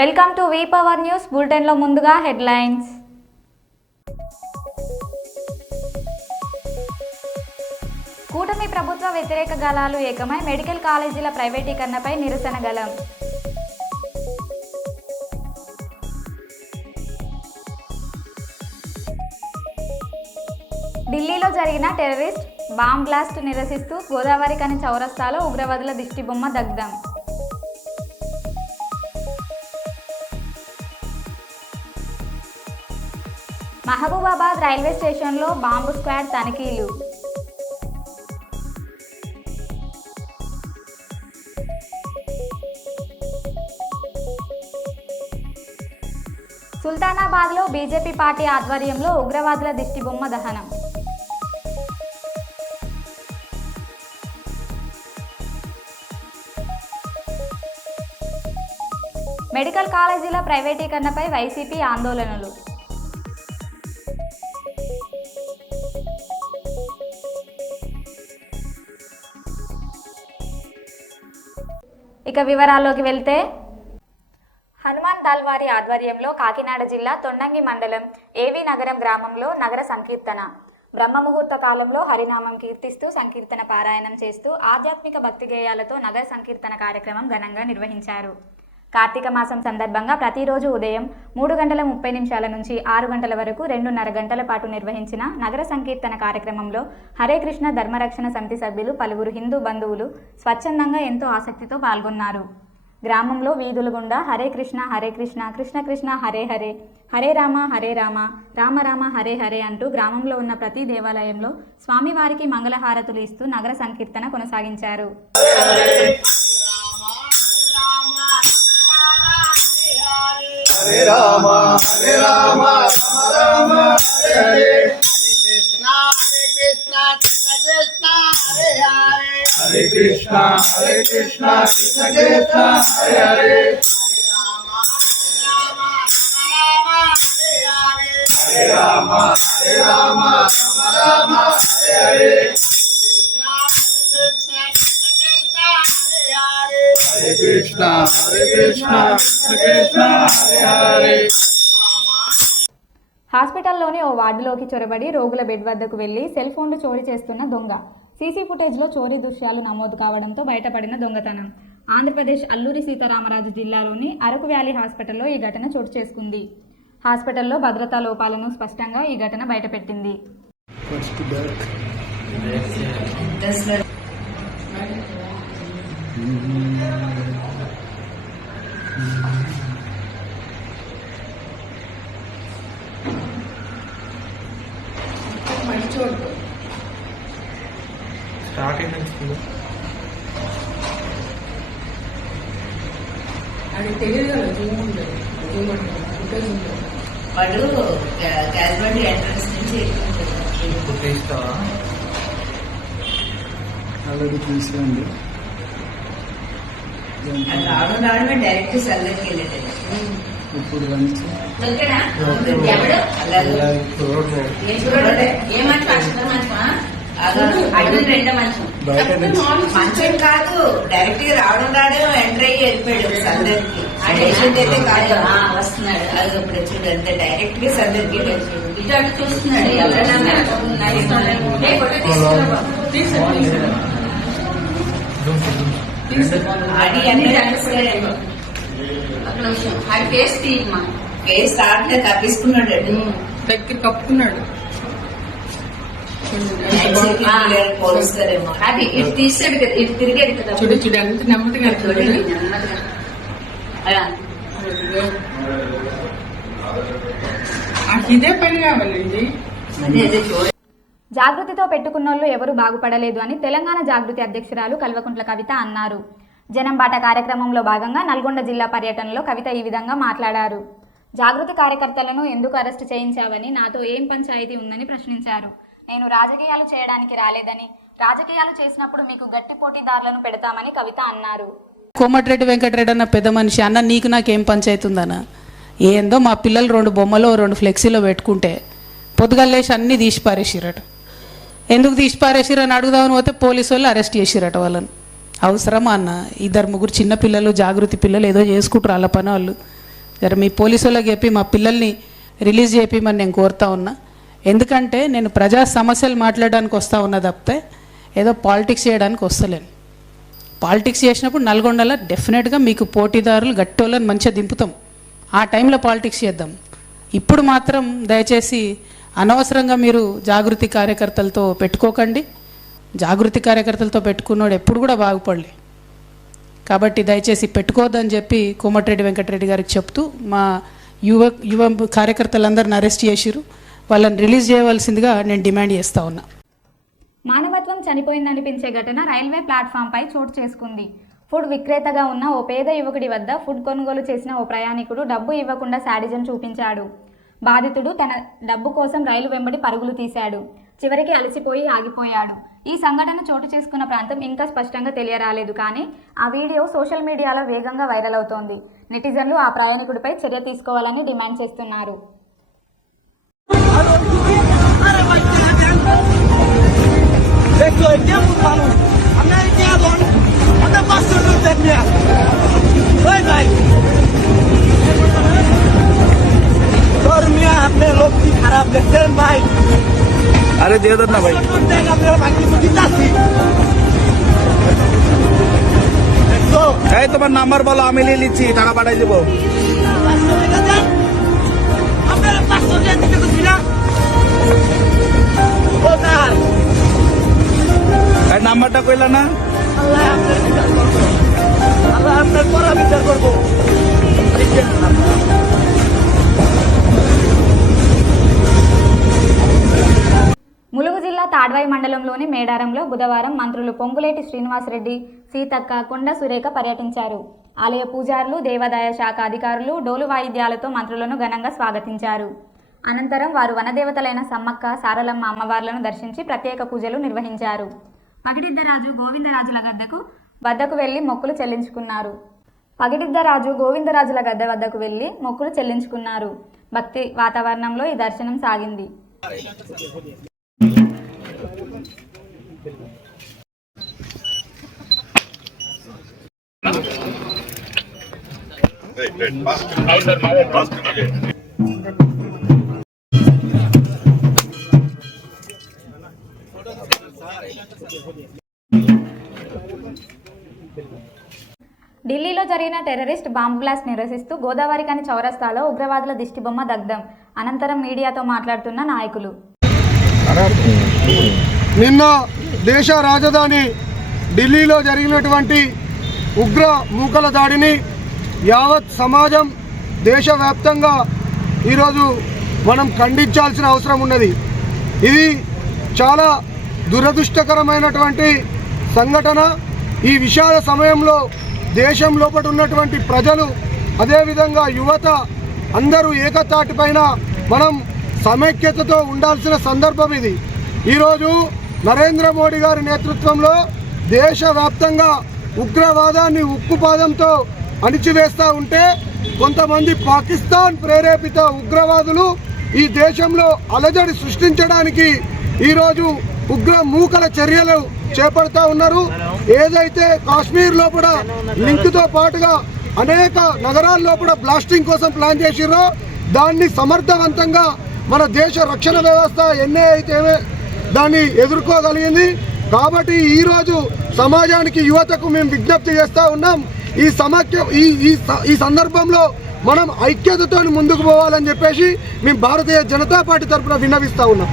Welcome to V power news bulletin లో ముందుగా headlines. కూటమి ప్రభుత్వ వ్యతిరేక గళాలు ఏకమై మెడికల్ కాలేజీల ప్రైవేటీకరణపై నిరసన గళం. ఢిల్లీలో జరిగిన టెర్రరిస్ట్ బాంబ్ బ్లాస్ట్ నిరసిస్తూ గోదావరి కని చౌరస్తాలో ఉగ్రవాదుల దిష్టిబొమ్మ దగ్ధం. మహబూబాబాద్ రైల్వే స్టేషన్లో బాంబు స్క్వాడ్ తనిఖీలు. సుల్తానాబాద్లో బీజేపీ పార్టీ ఆధ్వర్యంలో ఉగ్రవాదుల దిష్టిబొమ్మ దహనం. మెడికల్ కాలేజీల ప్రైవేటీకరణపై వైసీపీ ఆందోళనలు. ఇక వివరాల్లోకి వెళ్తే, హనుమాన్ దళ్ వారి ఆధ్వర్యంలో కాకినాడ జిల్లా తొండంగి మండలం ఏవి నగరం గ్రామంలో నగర సంకీర్తన. బ్రహ్మముహూర్త కాలంలో హరినామం కీర్తిస్తూ సంకీర్తన పారాయణం చేస్తూ ఆధ్యాత్మిక భక్తి గేయాలతో నగర సంకీర్తన కార్యక్రమం ఘనంగా నిర్వహించారు. కార్తీక మాసం సందర్భంగా ప్రతిరోజు ఉదయం 3:30 నుంచి 6 గంటల వరకు 2.5 గంటల పాటు నిర్వహించిన నగర సంకీర్తన కార్యక్రమంలో హరే కృష్ణ ధర్మరక్షణ సమితి సభ్యులు పలువురు హిందూ బంధువులు స్వచ్ఛందంగా ఎంతో ఆసక్తితో పాల్గొన్నారు. గ్రామంలో వీధుల గుండా హరే కృష్ణ కృష్ణ కృష్ణ హరే హరే, హరే రామ రామ రామ హరే హరే అంటూ గ్రామంలో ఉన్న ప్రతి దేవాలయంలో స్వామివారికి మంగళహారతులు ఇస్తూ నగర సంకీర్తన కొనసాగించారు. హరే రామ రామ రామ హరే హరే, హరే కృష్ణ కృష్ణ కృష్ణ హరే హరే, హరే కృష్ణ కృష్ణ కృష్ణ హరే హరే, హరే రామ రామ రామ హరే హరే, హరే కృష్ణ కృష్ణ కృష్ణ హరే హరే. హాస్పిటల్లోని ఓ వార్డులోకి చొరబడి రోగుల బెడ్ వద్దకు వెళ్లి సెల్ ఫోన్లు చోరీ చేస్తున్న దొంగ. సీసీ ఫుటేజ్లో చోరీ దృశ్యాలు నమోదు కావడంతో బయటపడిన దొంగతనం. ఆంధ్రప్రదేశ్ అల్లూరి సీతారామరాజు జిల్లాలోని అరకు వ్యాలీ హాస్పిటల్లో ఈ ఘటన చోటు చేసుకుంది. హాస్పిటల్లో భద్రతా లోపాలను స్పష్టంగా ఈ ఘటన బయటపెట్టింది. స్టార్టింగ్ నుంచి అది తెలియదు కదా, జూమ్ ఉండదు, వాడు క్యాజువాలిటీ ఎంట్రన్స్ నుంచి తీస్తావా? ఆల్రెడీ తీసుకుంది. రావడమే డైరెక్ట్ సెల్లర్కి వెళ్ళేది. ఇప్పుడు లంచ్ మంచం కాదు, డైరెక్ట్ గా రావడం ఎంటర్ అయ్యి వెళ్ళిపోయాడు సందర్కి. ఆ పేషెంట్ అయితే కాదు, వస్తున్నాడు. అది ఇప్పుడు వచ్చాడు అంతే, డైరెక్ట్ గా సందర్కి ఇటు అటు చూస్తున్నాడు. ఎవరైనా అది అన్ని అది కేసు తీయమ్మా, కేసు తాటే తప్పించుకున్నాడు. దగ్గర కప్పుకున్నాడు. పోలుస్తారేమో అది ఇటు తీసాడు కదా, ఇటు తిరిగాడు కదా. చూడు చూడు ఎంత నెమ్మదిగా చూడండి, ఇదే పని కావాలండి. అదే అదే చూడండి. జాగృతితో పెట్టుకున్నోళ్లు ఎవరు బాగుపడలేదు అని తెలంగాణ జాగృతి అధ్యక్షురాలు కల్వకుంట్ల కవిత అన్నారు. జనం బాట కార్యక్రమంలో భాగంగా నల్గొండ జిల్లా పర్యటనలో కవిత ఈ విధంగా మాట్లాడారు. జాగృతి కార్యకర్తలను ఎందుకు అరెస్టు చేయించావని, నాతో ఏం పంచాయతీ ఉందని ప్రశ్నించారు. నేను రాజకీయాలు చేయడానికి రాలేదని, రాజకీయాలు చేసినప్పుడు మీకు గట్టి పోటీదారులను పెడతామని కవిత అన్నారు. కోమటిరెడ్డి వెంకటరెడ్డి అన్న పెద్ద మనిషి అన్న, నీకు నాకేం పంచాయతీ ఉందన్న? ఏందో మా పిల్లలు 2 బొమ్మలు 2 ఫ్లెక్సీలో పెట్టుకుంటే పొద్దుగల్లేసి అన్నీ తీసి పారేసిరట. ఎందుకు తీసి పారేసిరని అడుగుదామని పోతే పోలీసు వాళ్ళు అరెస్ట్ చేసిరట వాళ్ళని. అవసరమా అన్న? 2-3 చిన్న పిల్లలు, జాగృతి పిల్లలు ఏదో చేసుకుంటారు వాళ్ళ పని వాళ్ళు. జర మీ పోలీసు వాళ్ళకి చెప్పి మా పిల్లల్ని రిలీజ్ చేయమని నేను కోరుతా ఉన్నా. ఎందుకంటే నేను ప్రజా సమస్యలు మాట్లాడడానికి వస్తూ ఉన్నా తప్పితే ఏదో పాలిటిక్స్ చేయడానికి వస్తలేను. పాలిటిక్స్ చేసినప్పుడు నల్గొండలో డెఫినెట్గా మీకు పోటీదారులు గట్టోళ్ళని మంచిగా దింపుతాం, ఆ టైంలో పాలిటిక్స్ చేద్దాం. ఇప్పుడు మాత్రం దయచేసి అనవసరంగా మీరు జాగృతి కార్యకర్తలతో పెట్టుకోకండి. జాగృతి కార్యకర్తలతో పెట్టుకున్నాడు ఎప్పుడు కూడా బాగుపడలే. కాబట్టి దయచేసి పెట్టుకోవద్దని చెప్పి కోమటిరెడ్డి వెంకటరెడ్డి గారికి చెప్తూ మా యువ కార్యకర్తలందరిని అరెస్ట్ చేసిరు, వాళ్ళని రిలీజ్ చేయవలసిందిగా నేను డిమాండ్ చేస్తూ ఉన్నా. మానవత్వం చనిపోయిందనిపించే ఘటన రైల్వే ప్లాట్ఫామ్పై చోటు చేసుకుంది. ఫుడ్ విక్రేతగా ఉన్న ఓ పేద యువకుడి వద్ద ఫుడ్ కొనుగోలు చేసిన ఓ ప్రయాణికుడు డబ్బు ఇవ్వకుండా శాడిజం చూపించాడు. బాధితుడు తన డబ్బు కోసం రైలు వెంబడి పరుగులు తీశాడు. చివరికి అలసిపోయి ఆగిపోయాడు. ఈ సంఘటన చోటు చేసుకున్న ప్రాంతం ఇంకా స్పష్టంగా తెలియరాలేదు, కానీ ఆ వీడియో సోషల్ మీడియాలో వేగంగా వైరల్ అవుతోంది. నెటిజన్లు ఆ ప్రయాణికుడిపై చర్య తీసుకోవాలని డిమాండ్ చేస్తున్నారు. अरे दे दो ना भाई। তোমার নাম্বার বলো, আমি নিয়ে নিচ্ছি, টাকা পাঠাই দেবো। নাম্বারটা কইলা না? আল্লাহ আপনার পরা বিচার করবো। ములుగు జిల్లా తాడ్వాయి మండలంలోని మేడారంలో బుధవారం మంత్రులు పొంగులేటి శ్రీనివాసరెడ్డి, సీతక్క, కొండ సురేఖ పర్యటించారు. ఆలయ పూజారులు, దేవాదాయ శాఖ అధికారులు డోలు వాయిద్యాలతో మంత్రులను ఘనంగా స్వాగతించారు. అనంతరం వారు వనదేవతలైన సమ్మక్క, సారలమ్మ అమ్మవార్లను దర్శించి ప్రత్యేక పూజలు నిర్వహించారు. పగిడిద్దరాజు గోవిందరాజుల వద్దకు వెళ్లి మొక్కులు చెల్లించుకున్నారు. గోవిందరాజుల గద్దె వద్దకు వెళ్లి మొక్కులు చెల్లించుకున్నారు. భక్తి వాతావరణంలో ఈ దర్శనం సాగింది. ఢిల్లీలో జరిగిన టెర్రరిస్ట్ బాంబు బ్లాస్ట్ నిరసిస్తూ గోదావరికని చౌరస్తాలో ఉగ్రవాదుల దిష్టిబొమ్మ దగ్ధం. అనంతరం మీడియాతో మాట్లాడుతున్న నాయకులు, నిన్న దేశ రాజధాని ఢిల్లీలో జరిగినటువంటి ఉగ్ర మూకల దాడిని యావత్ సమాజం దేశవ్యాప్తంగా ఈరోజు మనం ఖండించాల్సిన అవసరం ఉన్నది. ఇది చాలా దురదృష్టకరమైనటువంటి సంఘటన. ఈ విషాద సమయంలో దేశం లోపల ఉన్నటువంటి ప్రజలు, అదేవిధంగా యువత అందరూ ఏకతాటిపైన మనం సమైక్యతతో ఉండాల్సిన సందర్భం ఇది. ఈరోజు నరేంద్ర మోడీ గారి నేతృత్వంలో దేశవ్యాప్తంగా ఉగ్రవాదాన్ని ఉక్కుపాదంతో అణిచివేస్తూ ఉంటే కొంతమంది పాకిస్తాన్ ప్రేరేపిత ఉగ్రవాదులు ఈ దేశంలో అలజడి సృష్టించడానికి ఈరోజు ఉగ్ర మూకల చర్యలు చేపడతా ఉన్నారు. ఏదైతే కాశ్మీర్ లోపల లింక్తో పాటుగా అనేక నగరాల లోపల బ్లాస్టింగ్ కోసం ప్లాన్ చేసిర్రో దాన్ని సమర్థవంతంగా మన దేశ రక్షణ వ్యవస్థ అయితే దాన్ని ఎదుర్కోగలిగింది. కాబట్టి ఈరోజు సమాజానికి, యువతకు మేము విజ్ఞప్తి చేస్తూ ఉన్నాం. ఈ సందర్భంలో మనం ఐక్యతతో ముందుకు పోవాలని చెప్పేసి మేము భారతీయ జనతా పార్టీ తరఫున విన్నవిస్తూ ఉన్నాం.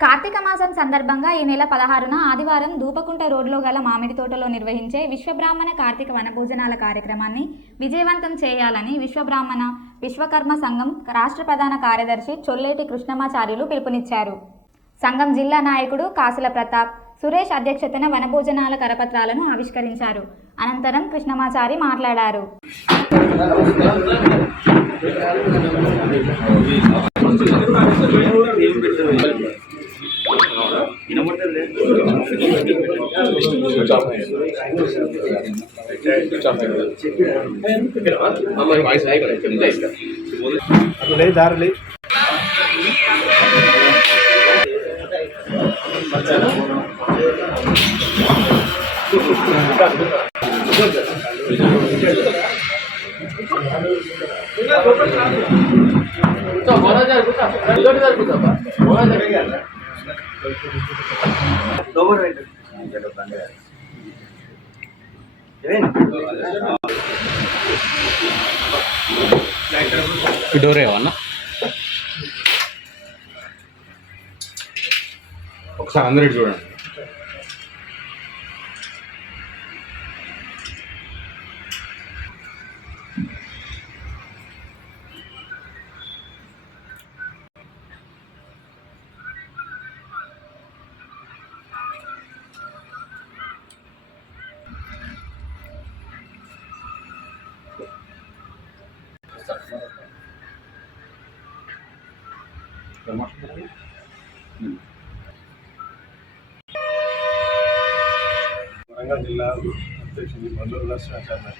కార్తీక మాసం సందర్భంగా ఈ నెల 16న ఆదివారం దూపకుంట రోడ్లో గల మామిడి తోటలో నిర్వహించే విశ్వబ్రాహ్మణ కార్తీక వనభోజనాల కార్యక్రమాన్ని విజయవంతం చేయాలని విశ్వకర్మ సంఘం రాష్ట్ర ప్రధాన కార్యదర్శి చొల్లేటి కృష్ణమాచార్యులు పిలుపునిచ్చారు. సంఘం జిల్లా నాయకుడు కాసుల ప్రతాప్, సురేష్ అధ్యక్షతన వనభోజనాల కరపత్రాలను ఆవిష్కరించారు. అనంతరం కృష్ణమాచారి మాట్లాడారు. డోర్ ఏమన్నా ఒకసారి అందరూ ఇటు చూడండి. వరంగల్ జిల్లా అధ్యక్షుడు మల్లూరు లక్ష్మణాచార్య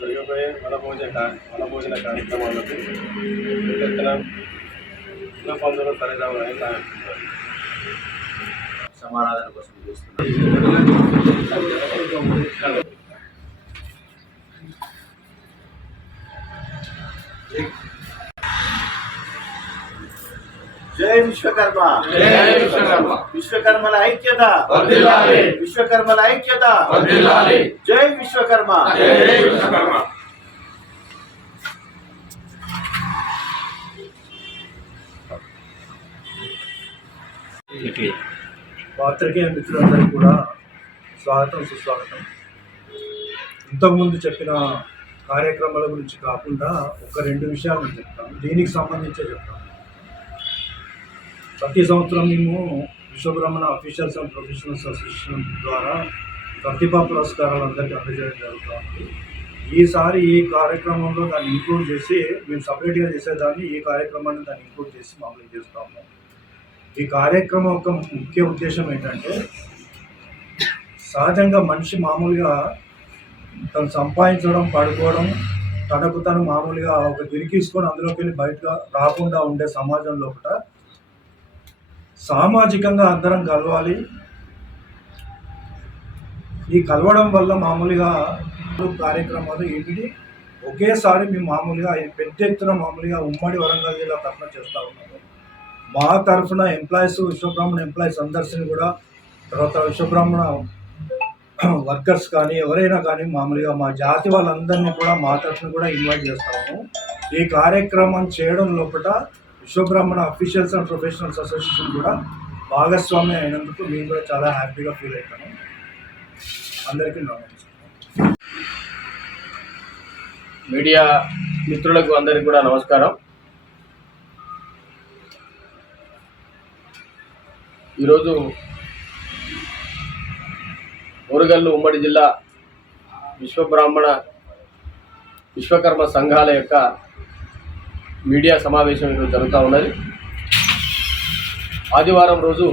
జరిగిపోయే వనభోజన కార్యక్రమాలకు ఎత్తున కుల పందుల పరిణామాలు సమారాధన కోసం చూస్తున్నాం. జై విశ్వకర్మ, విశ్వకర్మల ఐక్యత, విశ్వకర్మల ఐక్యత, జై విశ్వకర్మ. పాత్రికేయ మిత్రులందరికీ కూడా స్వాగతం, సుస్వాగతం. ఇంతకుముందు చెప్పిన కార్యక్రమాల గురించి కాకుండా ఒక 2 విషయాలు నేను చెప్తాను, దీనికి సంబంధించే చెప్తాను. ప్రతి సంవత్సరం మేము Vishwabrahmana officials and professionals association ద్వారా ప్రతిభా పురస్కారాలు అందరికీ అందజేయడం జరుగుతుంది. ఈసారి ఈ కార్యక్రమంలో దాన్ని ఇంక్లూడ్ చేసి మేము సపరేట్గా చేసేదాన్ని ఈ కార్యక్రమాన్ని దాన్ని ఇంక్లూడ్ చేసి మామూలు చేస్తాము. ఈ కార్యక్రమం యొక్క ముఖ్య ఉద్దేశం ఏంటంటే, సహజంగా మనిషి మామూలుగా తను సంపాదించడం, పడుకోవడం, తనకు తను మామూలుగా ఒక గిరికీసుకొని అందులోకి వెళ్ళి బయటగా రాకుండా ఉండే సమాజంలో కూడా సామాజికంగా అందరం కలవాలి. ఈ కలవడం వల్ల మామూలుగా కార్యక్రమాలు ఏమిటి ఒకేసారి మేము మామూలుగా పెద్ద ఎత్తున మామూలుగా ఉమ్మడి వరంగల్ జిల్లా తరఫున చేస్తూ ఉన్నాము. మా తరఫున ఎంప్లాయీస్, విశ్వబ్రాహ్మణ ఎంప్లాయీస్ అందరిని కూడా, తర్వాత విశ్వబ్రాహ్మణ వర్కర్స్ కానీ ఎవరైనా కానీ మామూలుగా మా జాతి వాళ్ళందరినీ కూడా మా తరఫున కూడా ఇన్వైట్ చేస్తాము. ఈ కార్యక్రమం చేయడం లోపల Vishwabrahmana officials and professionals association కూడా భాగస్వామి అయినందుకు మేము కూడా చాలా హ్యాపీగా ఫీల్ అవుతాము. అందరికీ నమస్కారం. మీడియా మిత్రులకు అందరికీ కూడా నమస్కారం. ఈరోజు ఓరుగల్లు ఉమ్మడి జిల్లా విశ్వకర్మ సంఘాల యొక్క మీడియా సమావేశం ఈరోజు జరుగుతూ ఉన్నది. ఆదివారం రోజు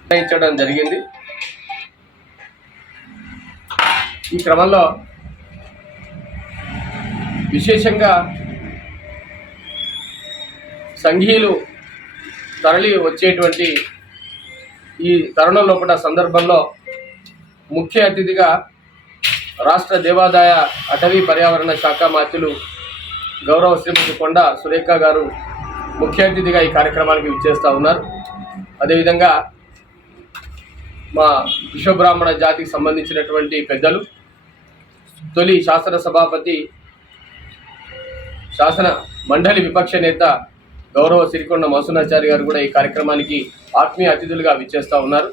నిర్ణయించడం జరిగింది. ఈ క్రమంలో విశేషంగా సంఘీయులు తరలి వచ్చేటువంటి ఈ తరుణం లోపల సందర్భంలో ముఖ్య అతిథిగా రాష్ట్ర దేవాదాయ అటవీ పర్యావరణ శాఖ మంత్రులు గౌరవ శ్రీమతి కొండ సురేఖ గారు ముఖ్య అతిథిగా ఈ కార్యక్రమానికి విచ్చేస్తూ ఉన్నారు. అదేవిధంగా మా విశ్వబ్రాహ్మణ జాతికి సంబంధించినటువంటి పెద్దలు, తొలి శాసన సభాపతి, శాసన మండలి విపక్ష నేత గౌరవ సిరికొండ మసూనాచారి గారు కూడా ఈ కార్యక్రమానికి ఆత్మీయ అతిథులుగా విచ్చేస్తూ ఉన్నారు.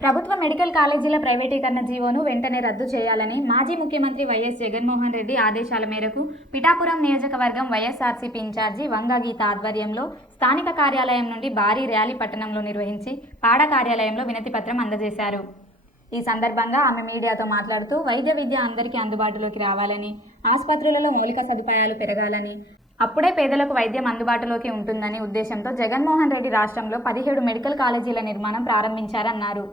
ప్రభుత్వ మెడికల్ కాలేజీల ప్రైవేటీకరణ జీవోను వెంటనే రద్దు చేయాలని మాజీ ముఖ్యమంత్రి వైఎస్ జగన్మోహన్ రెడ్డి ఆదేశాల మేరకు పిఠాపురం నియోజకవర్గం వైఎస్ఆర్సీపీ ఇన్ఛార్జి వంగా గీత ఆధ్వర్యంలో స్థానిక కార్యాలయం నుండి భారీ ర్యాలీ పట్టణంలో నిర్వహించి పాడ కార్యాలయంలో వినతిపత్రం అందజేశారు. ఈ సందర్భంగా ఆమె మీడియాతో మాట్లాడుతూ వైద్య విద్య అందరికీ అందుబాటులోకి రావాలని, ఆసుపత్రులలో మౌలిక సదుపాయాలు పెరగాలని, అప్పుడే పేదలకు వైద్యం అందుబాటులోకి ఉంటుందనే ఉద్దేశంతో జగన్మోహన్ రెడ్డి రాష్ట్రంలో 17 మెడికల్ కాలేజీల నిర్మాణం ప్రారంభించారన్నారు.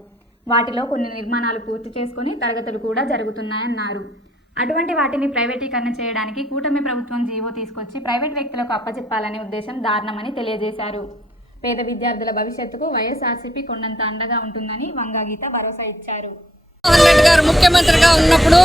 వాటిలో కొన్ని నిర్మాణాలు పూర్తి చేసుకుని తరగతులు కూడా జరుగుతున్నాయన్నారు. అటువంటి వాటిని ప్రైవేటీకరణ చేయడానికి కూటమి ప్రభుత్వం జీవో తీసుకొచ్చి ప్రైవేట్ వ్యక్తులకు అప్పచెప్పాలనే ఉద్దేశం దారుణమని తెలియజేశారు. పేద విద్యార్థుల భవిష్యత్తుకు వైఎస్ఆర్సీపీ కొండంత అండగా ఉంటుందని వంగా గీత భరోసా ఇచ్చారు. జగన్మోహన్ రెడ్డి గారు ముఖ్యమంత్రిగా ఉన్నప్పుడు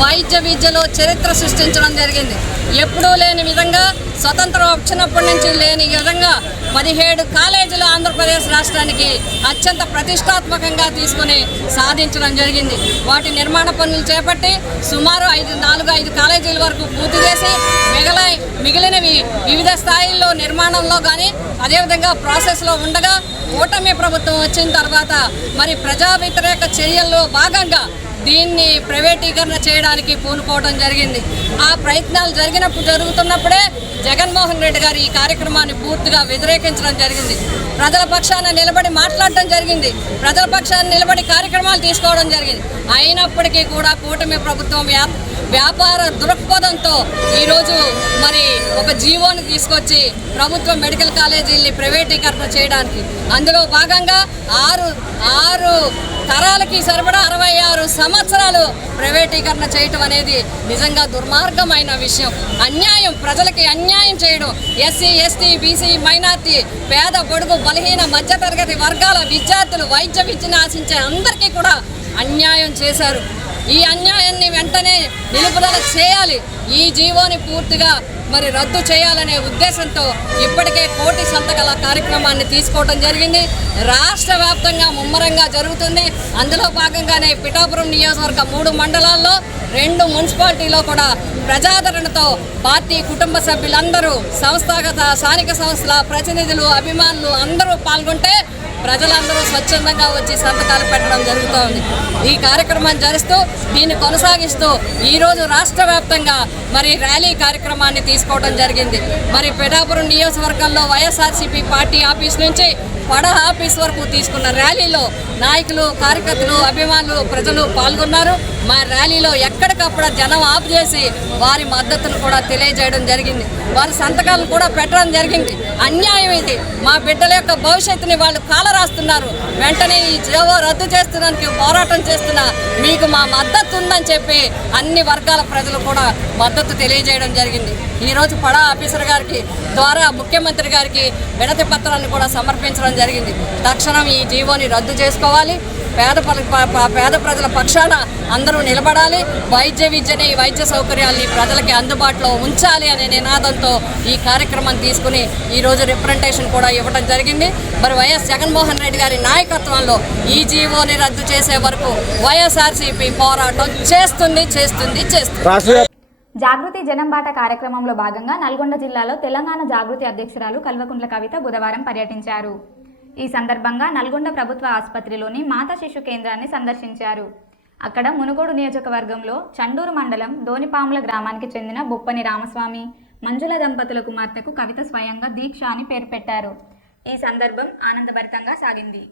వైద్య విద్యలో చరిత్ర సృష్టించడం జరిగింది. ఎప్పుడూ లేని విధంగా స్వతంత్రం వచ్చినప్పటి నుంచి లేని విధంగా 17 కాలేజీలు ఆంధ్రప్రదేశ్ రాష్ట్రానికి అత్యంత ప్రతిష్టాత్మకంగా తీసుకుని సాధించడం జరిగింది. వాటి నిర్మాణ పనులు చేపట్టి సుమారు 4-5 కాలేజీల వరకు పూర్తి చేసి మిగిలినవి వివిధ స్థాయిల్లో నిర్మాణంలో కానీ అదేవిధంగా ప్రాసెస్లో ఉండగా కూటమి ప్రభుత్వం వచ్చిన తర్వాత మరి ప్రజా వ్యతిరేక చర్యల్లో భాగంగా దీన్ని ప్రైవేటీకరణ చేయడానికి పూనుకోవడం జరిగింది. ఆ ప్రయత్నాలు జరుగుతున్నప్పుడే జగన్మోహన్ రెడ్డి గారు ఈ కార్యక్రమాన్ని పూర్తిగా వ్యతిరేకించడం జరిగింది. ప్రజల పక్షాన నిలబడి మాట్లాడటం జరిగింది. ప్రజల పక్షాన నిలబడి కార్యక్రమాలు తీసుకోవడం జరిగింది. అయినప్పటికీ కూడా కూటమి ప్రభుత్వం వ్యాపార దృక్పథంతో ఈరోజు మరి ఒక జీవోని తీసుకొచ్చి ప్రభుత్వ మెడికల్ కాలేజీల్ని ప్రైవేటీకరణ చేయడానికి అందులో భాగంగా 6 తరాలకి సరిపడా 66 సంవత్సరాలు ప్రైవేటీకరణ చేయటం అనేది నిజంగా దుర్మార్గమైన విషయం. అన్యాయం, ప్రజలకి అన్యాయం చేయడం. ఎస్సీ, ఎస్టీ, బీసీ, మైనార్టీ, పేద, బడుగు, బలహీన, మధ్యతరగతి వర్గాల విద్యార్థులు వైద్య విద్యను ఆశించే అందరికీ కూడా అన్యాయం చేశారు. ఈ అన్యాయాన్ని వెంటనే నిలుపుదల చేయాలి. ఈ జీవోని పూర్తిగా మరి రద్దు చేయాలనే ఉద్దేశంతో ఇప్పటికే 1 కోటి సంతకాల కార్యక్రమాన్ని తీసుకోవడం జరిగింది. రాష్ట్ర వ్యాప్తంగా ముమ్మరంగా జరుగుతుంది. అందులో భాగంగానే పిఠాపురం నియోజకవర్గ 3 మండలాల్లో 2 మున్సిపాలిటీలో కూడా ప్రజాదరణతో పార్టీ కుటుంబ సభ్యులందరూ, సంస్థాగత స్థానిక సంస్థల ప్రతినిధులు, అభిమానులు అందరూ పాల్గొంటే ప్రజలందరూ స్వచ్ఛందంగా వచ్చి సంతకాలు పెట్టడం జరుగుతోంది. ఈ కార్యక్రమాన్ని జరుస్తూ దీన్ని కొనసాగిస్తూ ఈరోజు రాష్ట్ర వ్యాప్తంగా మరి ర్యాలీ కార్యక్రమాన్ని తీసుకోవడం జరిగింది. మరి పిఠాపురం నియోజకవర్గంలో వైఎస్ఆర్సీపీ పార్టీ ఆఫీస్ నుంచి పడ ఆఫీస్ వరకు తీసుకున్న ర్యాలీలో నాయకులు, కార్యకర్తలు, అభిమానులు, ప్రజలు పాల్గొన్నారు. మా ర్యాలీలో ఎక్కడికప్పుడు జనం ఆఫ్ చేసి వారి మద్దతును కూడా తెలియజేయడం జరిగింది. వారి సంతకాలను కూడా పెట్టడం జరిగింది. అన్యాయం ఇది. మా బిడ్డల యొక్క భవిష్యత్తుని వాళ్ళు కాలరాస్తున్నారు. వెంటనే ఈ జీవో రద్దు చేస్తున్నానికి పోరాటం చేస్తున్నా మీకు మా మద్దతు ఉందని చెప్పి అన్ని వర్గాల ప్రజలు కూడా మద్దతు తెలియజేయడం జరిగింది. ఈరోజు పడా ఆఫీసర్ గారికి ద్వారా ముఖ్యమంత్రి గారికి వినతి పత్రాన్ని కూడా సమర్పించడం జరిగింది. తక్షణం ఈ జీవోని రద్దు చేసుకోవాలి. పేద ప్రజల పక్షాన అందరూ నిలబడాలి. వైద్య విద్యని, వైద్య సౌకర్యాల్ని ప్రజలకి అందుబాటులో ఉంచాలి అనే నినాదంతో ఈ కార్యక్రమం తీసుకుని ఈరోజు రిప్రజెంటేషన్ కూడా ఇవ్వడం జరిగింది. మరి వైఎస్ జగన్మోహన్ రెడ్డి గారి నాయకత్వంలో ఈ జీవోని రద్దు చేసే వరకు వైఎస్ఆర్సీపీ పోరాటం చేస్తుంది. జాగృతి జనం బాట కార్యక్రమంలో భాగంగా నల్గొండ జిల్లాలో తెలంగాణ జాగృతి అధ్యక్షురాలు కల్వకుంట్ల కవిత బుధవారం పర్యటించారు. ఈ సందర్భంగా నల్గొండ ప్రభుత్వ ఆసుపత్రిలోని మాతా శిశు కేంద్రాన్ని సందర్శించారు. అక్కడ మునుగోడు నియోజకవర్గంలో చండూరు మండలం దోనిపాముల గ్రామానికి చెందిన బొప్పని రామస్వామి, మంజుల దంపతుల కుమార్తెకు కవిత స్వయంగా దీక్ష అని పేరు పెట్టారు. ఈ సందర్భం ఆనందభరితంగా సాగింది.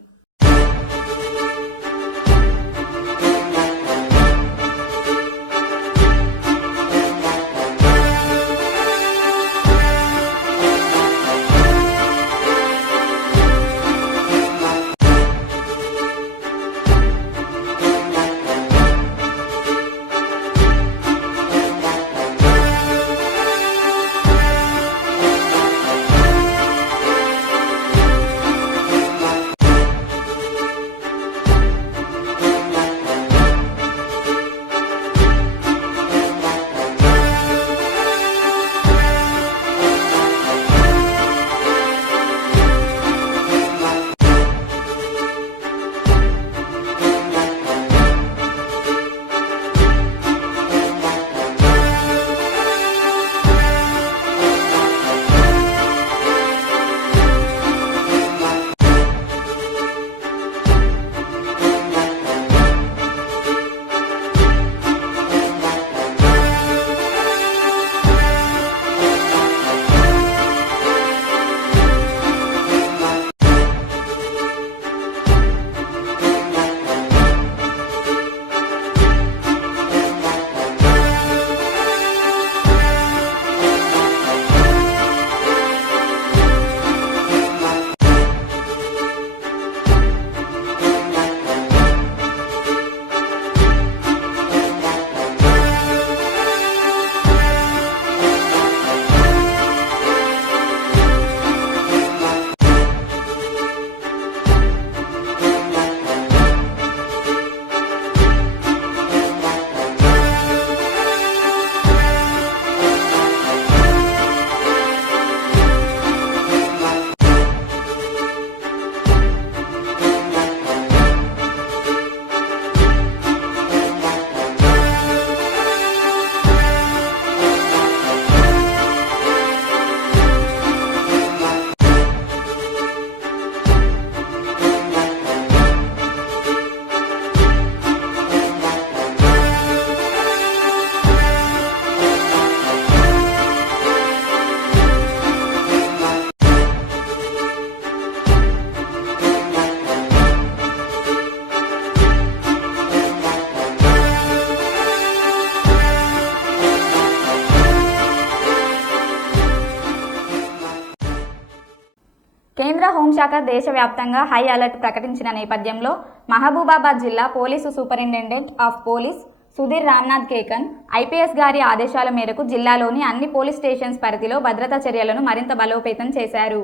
శాఖ దేశవ్యాప్తంగా హై అలర్ట్ ప్రకటించిన నేపథ్యంలో మహబూబాబాద్ జిల్లా police superintendent of police Sudheer Ramnath Kekan IPS గారి ఆదేశాల మేరకు జిల్లాలోని అన్ని పోలీస్ స్టేషన్స్ పరిధిలో భద్రతా చర్యలను మరింత బలోపేతం చేశారు.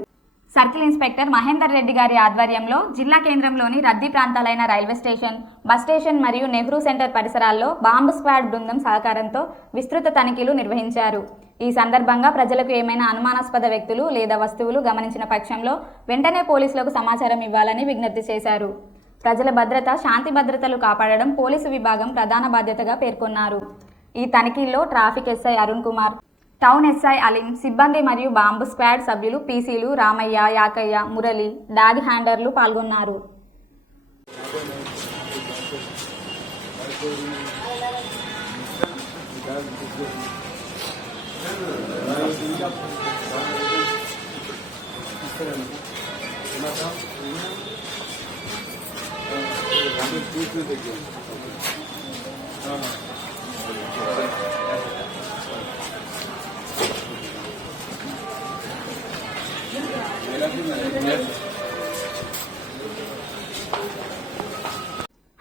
సర్కిల్ ఇన్స్పెక్టర్ మహేందర్ రెడ్డి గారి ఆధ్వర్యంలో జిల్లా కేంద్రంలోని రద్దీ ప్రాంతాలైన రైల్వే స్టేషన్, బస్ స్టేషన్ మరియు నెహ్రూ సెంటర్ పరిసరాల్లో బాంబు స్క్వాడ్ బృందం సహకారంతో విస్తృత తనిఖీలు నిర్వహించారు. ఈ సందర్భంగా ప్రజలకు ఏమైనా అనుమానాస్పద వ్యక్తులు లేదా వస్తువులు గమనించిన పక్షంలో వెంటనే పోలీసులకు సమాచారం ఇవ్వాలని విజ్ఞప్తి చేశారు. ప్రజల భద్రత, శాంతి భద్రతలు కాపాడడం పోలీసు విభాగం ప్రధాన బాధ్యతగా పేర్కొన్నారు. ఈ తనిఖీల్లో traffic SI Arun Kumar, town SI Aleem, సిబ్బంది మరియు బాంబు స్క్వాడ్ సభ్యులు పీసీలు రామయ్య, యాకయ్య, మురళి, డాగ్ హ్యాండర్లు పాల్గొన్నారు.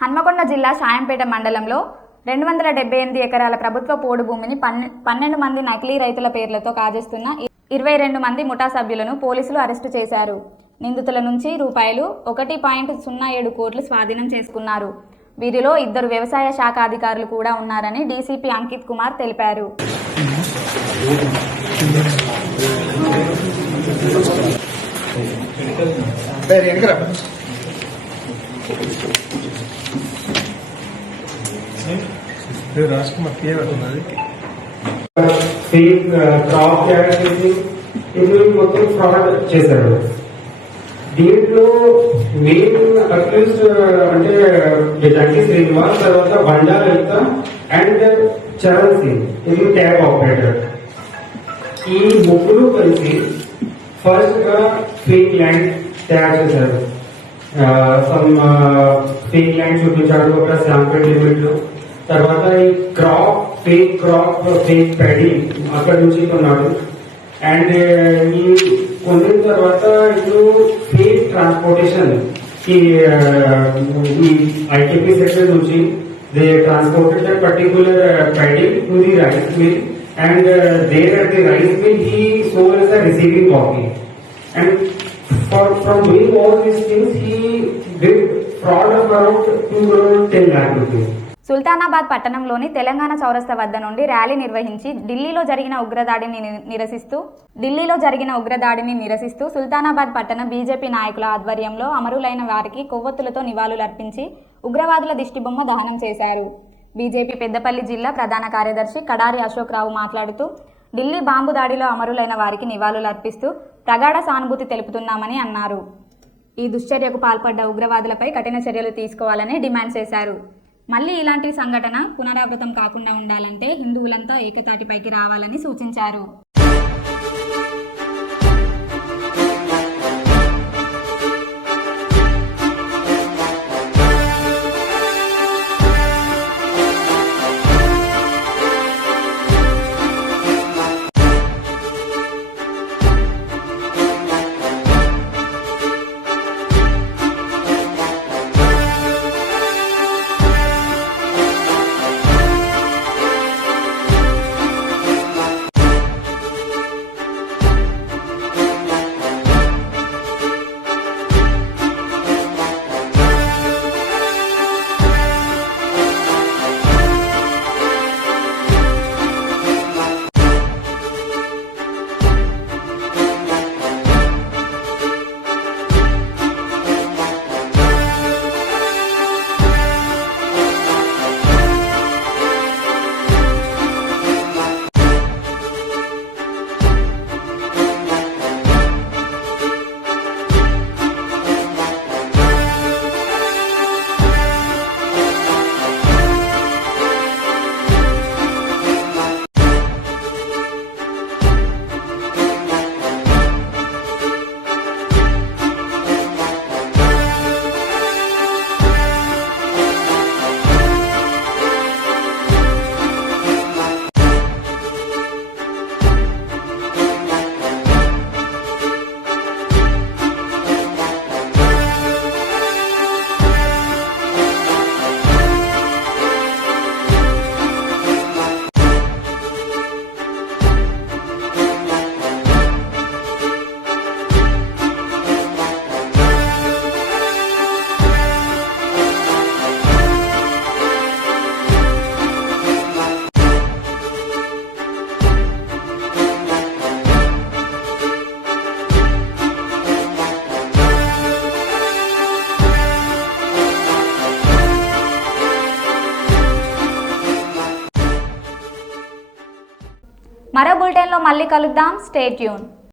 హన్మకొండ జిల్లా షాయంపేట మండలంలో 278 ఎకరాల ప్రభుత్వ పోడు భూమిని 12 మంది నకిలీ రైతుల పేర్లతో కాజేస్తున్న 22 మంది ముఠా సభ్యులను పోలీసులు అరెస్టు చేశారు. నిందితుల నుంచి రూపాయలు 1.07 కోట్లు స్వాధీనం చేసుకున్నారు. వీరిలో 2 వ్యవసాయ శాఖ అధికారులు కూడా ఉన్నారని డీసీపీ అంకిత్ కుమార్ తెలిపారు. మొత్తం ఫ్రాడ్ చేశారు. దీంట్లో మెయిన్ అక్యూజ్డ్ అంటే జంకి శ్రీనివాస్, తర్వాత బండా లలిత అండ్ చరణ్ సింగ్, ఇది ట్యాబ్ ఆపరేటర్. ఈ ముగ్గురు కలిసి ఫస్ట్ గా ఫేక్ ల్యాండ్ తయారు చేశారు. సమ్ ఫేక్ ల్యాండ్ చూపించాడు ఒక శాంపుల్ లిమిట్ లో. తర్వాత ఈ ఫేక్ క్రాప్ ఫేక్ ప్యాడీ అక్కడి నుంచి కొన్నాడు. అండ్ ఈ కొన్న తర్వాత ఇప్పుడు ఫేక్ ట్రాన్స్పోర్టేషన్ ఈ ఐటీపీ సెక్టర్ నుంచి they transported that particular paddy to the rice mill and there at the rice mill he sold as a receiving copy. And from doing all these things he did fraud of around 2.10 lakh rupees. Sultanabad పట్టణంలోని తెలంగాణ చౌరస్తా వద్ద నుండి rally నిర్వహించి ఢిల్లీలో జరిగిన ఉగ్రదాడిని నిరసిస్తూ సుల్తానాబాద్ పట్టణ BJP నాయకుల ఆధ్వర్యంలో అమరులైన వారికి కొవ్వొత్తులతో నివాళులర్పించి ఉగ్రవాదుల దిష్టిబొమ్మ దహనం చేశారు. బీజేపీ పెద్దపల్లి జిల్లా ప్రధాన కార్యదర్శి కడారి అశోక్ రావు మాట్లాడుతూ ఢిల్లీ బాంబు దాడిలో అమరులైన వారికి నివాళులర్పిస్తూ ప్రగాఢ సానుభూతి తెలుపుతున్నామని అన్నారు. ఈ దుశ్చర్యకు పాల్పడ్డ ఉగ్రవాదులపై కఠిన చర్యలు తీసుకోవాలని డిమాండ్ చేశారు. మళ్లీ ఇలాంటి సంఘటన పునరావృతం కాకుండా ఉండాలంటే హిందువులంతా ఏకతాటిపైకి రావాలని సూచించారు. మళ్ళీ కలుద్దాం. Stay tune.